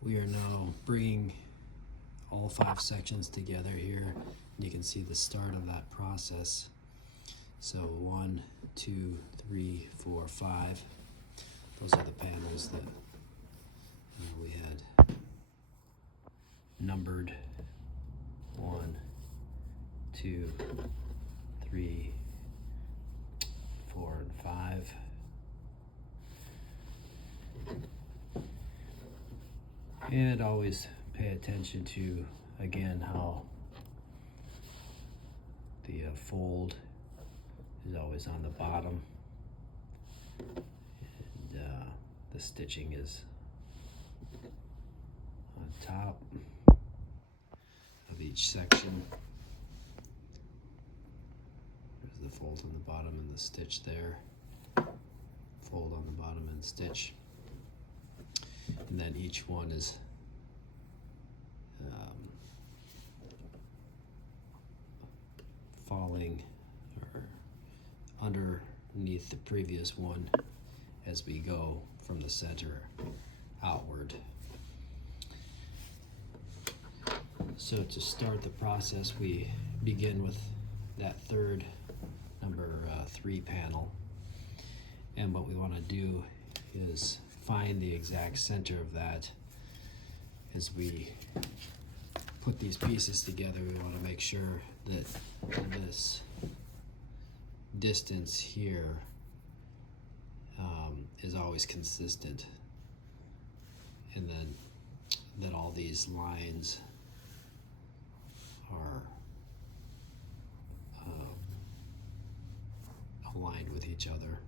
We are now bringing all 5 sections together here. You can see the start of that process. So 1, 2, 3, 4, 5. Those are the panels that we had numbered 1, 2, 3, 4, and 5. And always pay attention to, again, how the fold is always on the bottom, and the stitching is on top of each section. There's the fold on the bottom and the stitch there. Fold on the bottom and stitch. And then each one is falling or underneath the previous one as we go from the center outward. So to start the process, we begin with that third number 3 panel, and what we want to do is find the exact center of that. As we put these pieces together, we want to make sure that this distance here is always consistent, and then that all these lines are aligned with each other.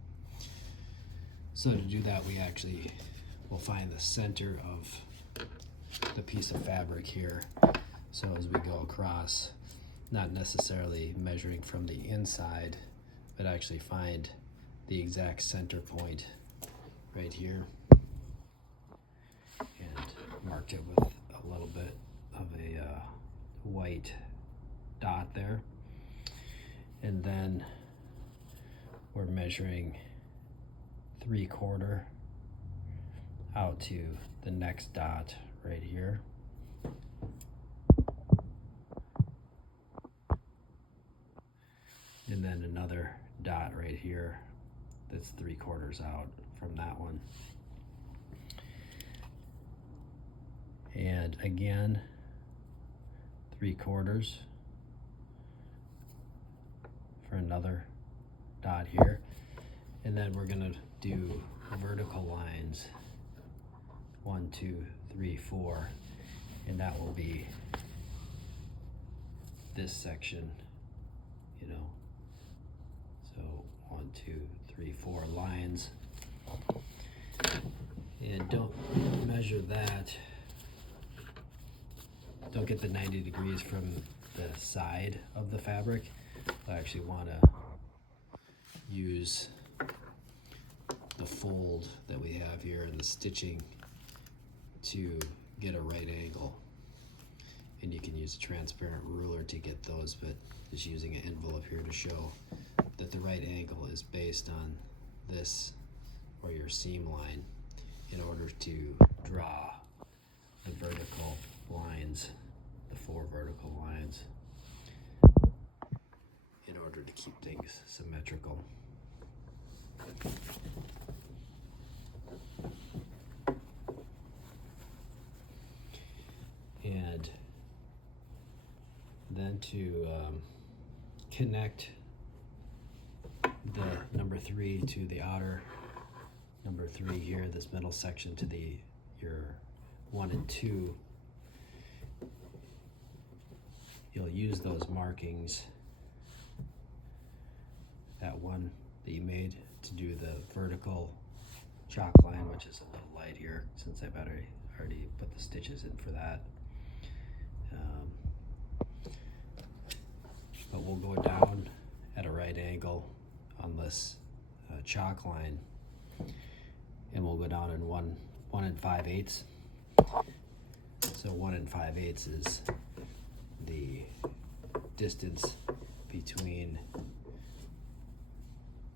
So to do that, we actually will find the center of the piece of fabric here. So as we go across, not necessarily measuring from the inside, but actually find the exact center point right here, and mark it with a little bit of a white dot there. And then we're measuring 3/4 out to the next dot right here. And then another dot right here that's 3/4 out from that one. And again, 3/4 for another dot here. And then we're gonna do vertical lines 1, 2, 3, 4, and that will be this section, you know. So 1, 2, 3, 4 lines, and don't measure that. Don't get the 90 degrees from the side of the fabric. I actually want to use the fold that we have here and the stitching to get a right angle. And you can use a transparent ruler to get those, but just using an envelope here to show that the right angle is based on this, or your seam line, in order to draw the vertical lines, the 4 vertical lines, in order to keep things symmetrical. And then to connect the number 3 to the outer number 3 here, this middle section, to your 1 and 2, you'll use those markings, that one that you made, to do the vertical chalk line, which is a little light here since I've already put the stitches in for that. But we'll go down at a right angle on this chalk line, and we'll go down in 1 5/8. So 1 5/8 is the distance between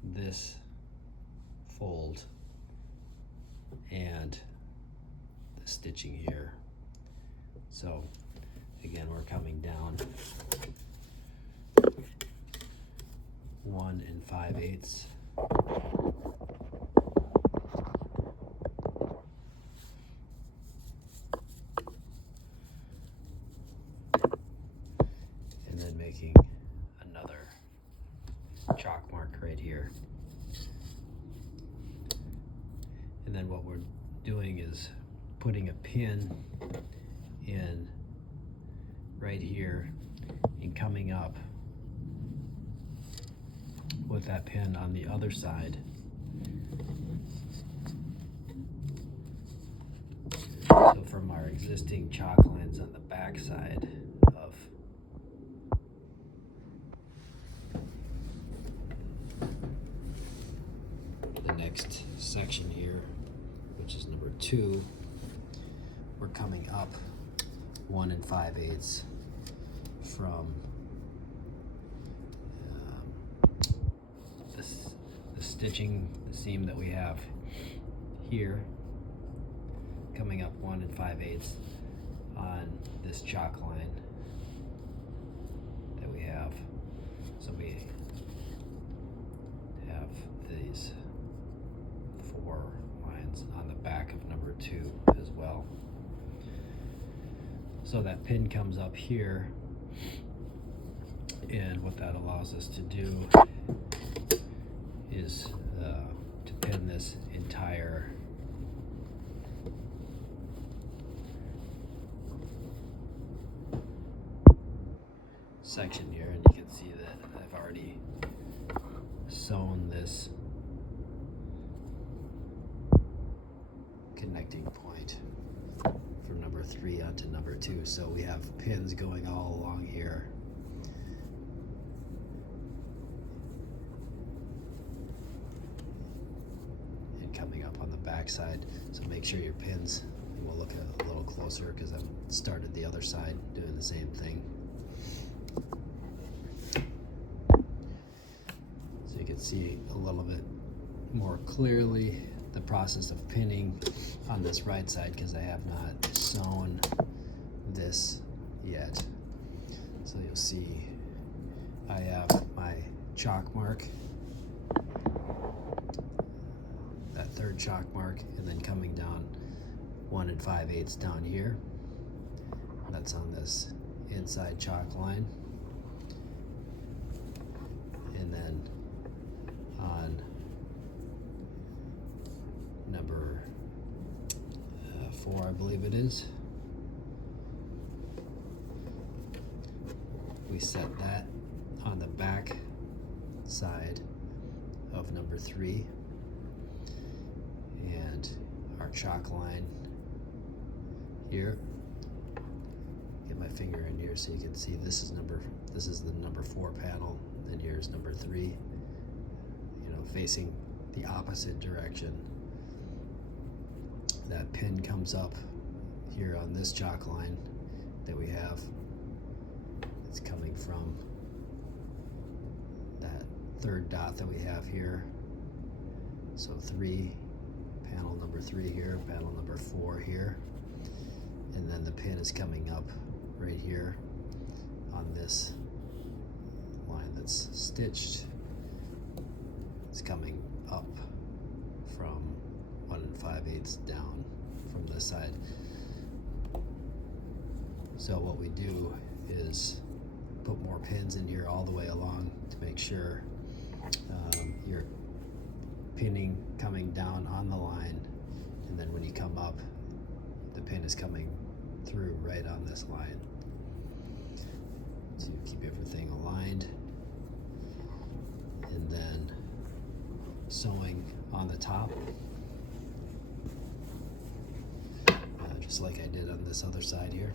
this fold and stitching here. So again, we're coming down 1 5/8. And then making another chalk mark right here. And then what we're doing is putting a pin in right here and coming up with that pin on the other side. So from our existing chalk lines on the back side of the next section here, which is number 2, we're coming up 1 5/8 from the stitching, the seam that we have here, coming up 1 5/8 on this chalk line that we have. So we have these 4 lines on the back of number 2 as well. So that pin comes up here, and what that allows us to do is to pin this entire section here, and you can see that I've already sewn this connecting point from number 3 onto number 2. So we have pins going all along here. And coming up on the back side. So make sure your pins, and we'll look at a little closer because I've started the other side doing the same thing. So you can see a little bit more clearly the process of pinning on this right side because I have not sewn this yet. So you'll see I have my chalk mark, that third chalk mark, and then coming down 1 5/8 down here. That's on this inside chalk line. And then on number 4, I believe it is, we set that on the back side of number 3, and our chalk line here. Get my finger in here so you can see this is the number 4 panel, and here's number 3, facing the opposite direction. That pin comes up here on this chalk line that we have. It's coming from that third dot that we have here. So 3, panel number 3 here, panel number 4 here, and then the pin is coming up right here on this line that's stitched. It's coming up from 1 5/8 down from this side. So what we do is put more pins in here all the way along to make sure you're pinning coming down on the line, and then when you come up, the pin is coming through right on this line. So you keep everything aligned, and then sewing on the top, just like I did on this other side here.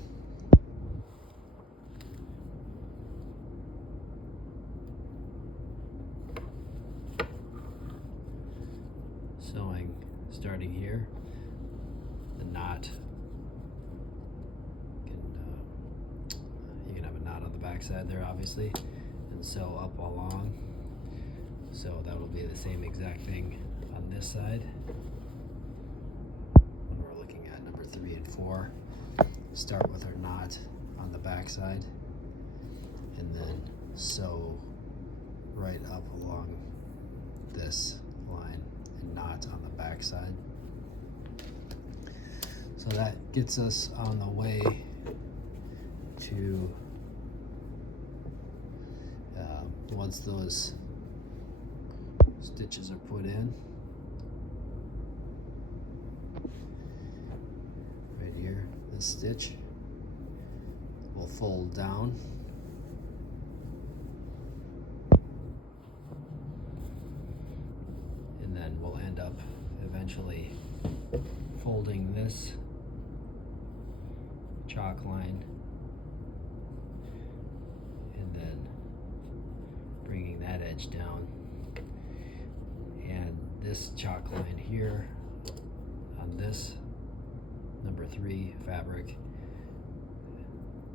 Sewing starting here, the knot you can have a knot on the back side there obviously, and sew up along. So that will be the same exact thing on this side when we're looking at number 3 and before, start with our knot on the back side and then sew right up along this line and knot on the back side. So that gets us on the way to once those stitches are put in, right here, this stitch will fold down and then we'll end up eventually folding this chalk line and then bringing that edge down, and this chalk line here on this number 3 fabric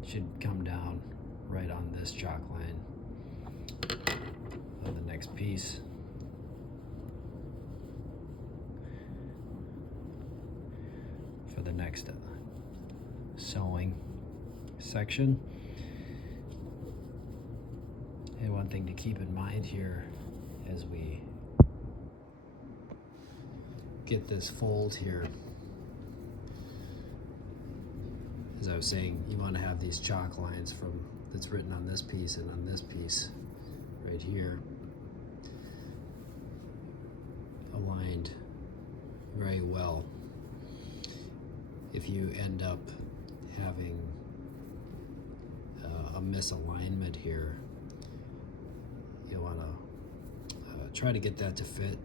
should come down right on this chalk line of the next piece. For the next sewing section. And one thing to keep in mind here as we get this fold here, as I was saying, you want to have these chalk lines from that's written on this piece and on this piece right here aligned very well. If you end up having a misalignment here, you want to try to get that to fit,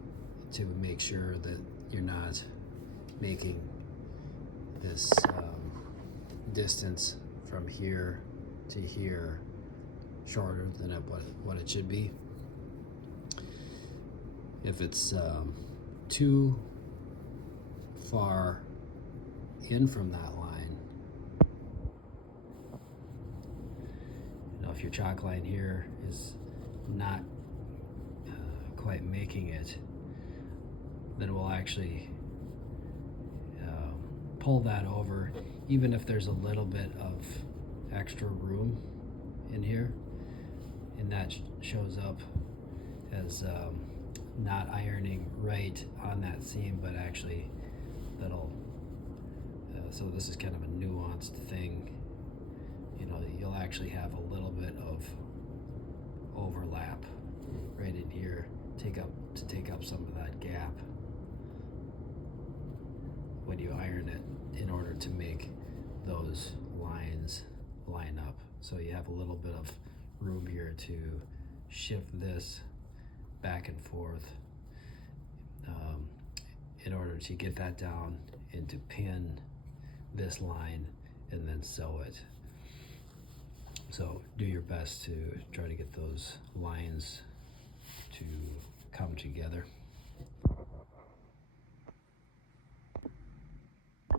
to make sure that you're not making this distance from here to here shorter than what it should be. If it's too far in from that line, if your chalk line here is not quite making it, then we'll actually pull that over, even if there's a little bit of extra room in here, and that shows up as not ironing right on that seam, but actually that'll so this is kind of a nuanced thing. You'll actually have a little bit of overlap right in here to take up some of that gap when you iron it, in order to make those lines line up. So you have a little bit of room here to shift this back and forth in order to get that down and to pin this line and then sew it. So do your best to try to get those lines to come together.